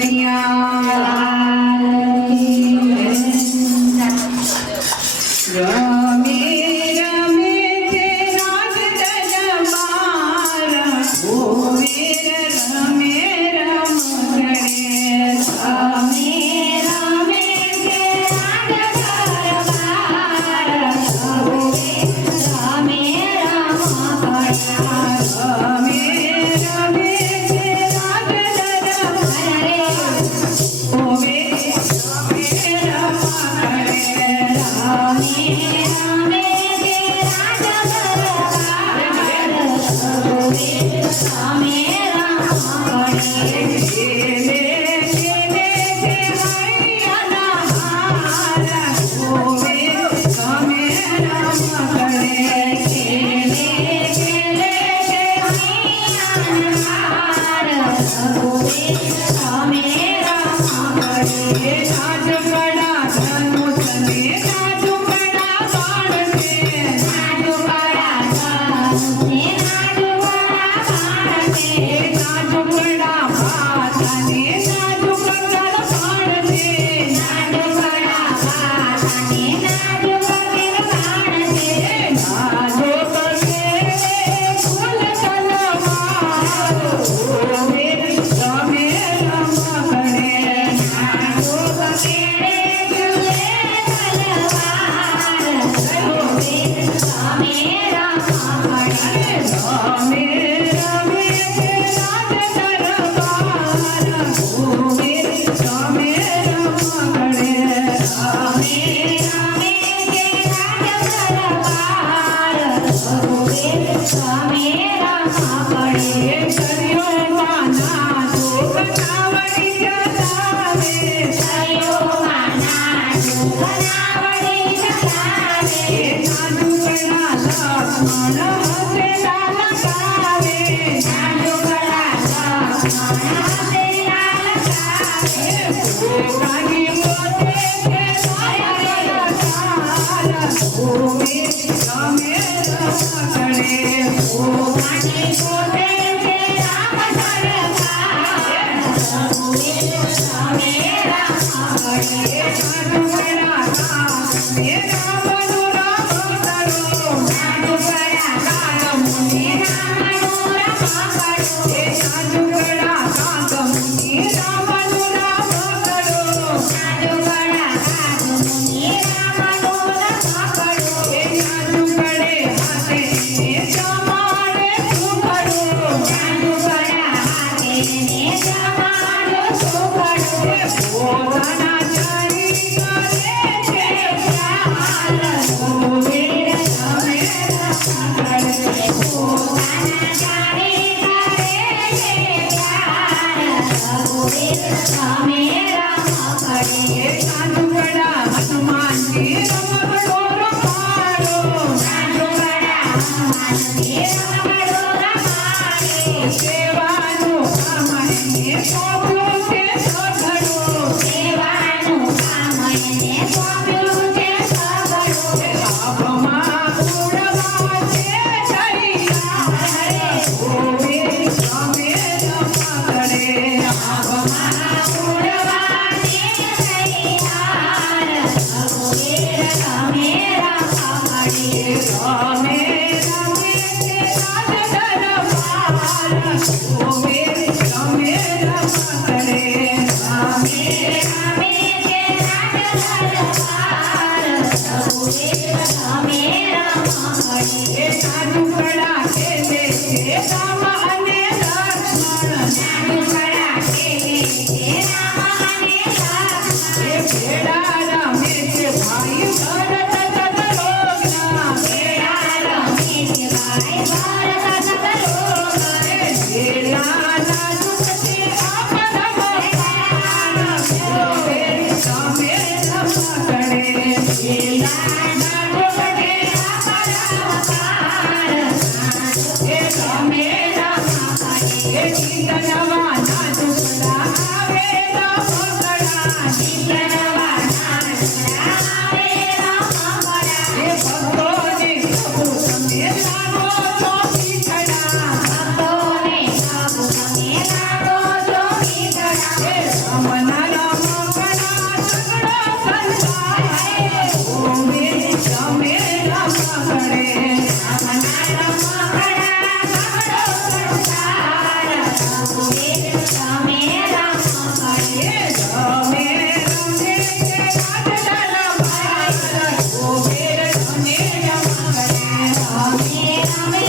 哎呀！சாமியே. Yeah. રામે રામ પડે રામ અને લક્ષ્મણ. मेरा ये जीत जावा Thanks.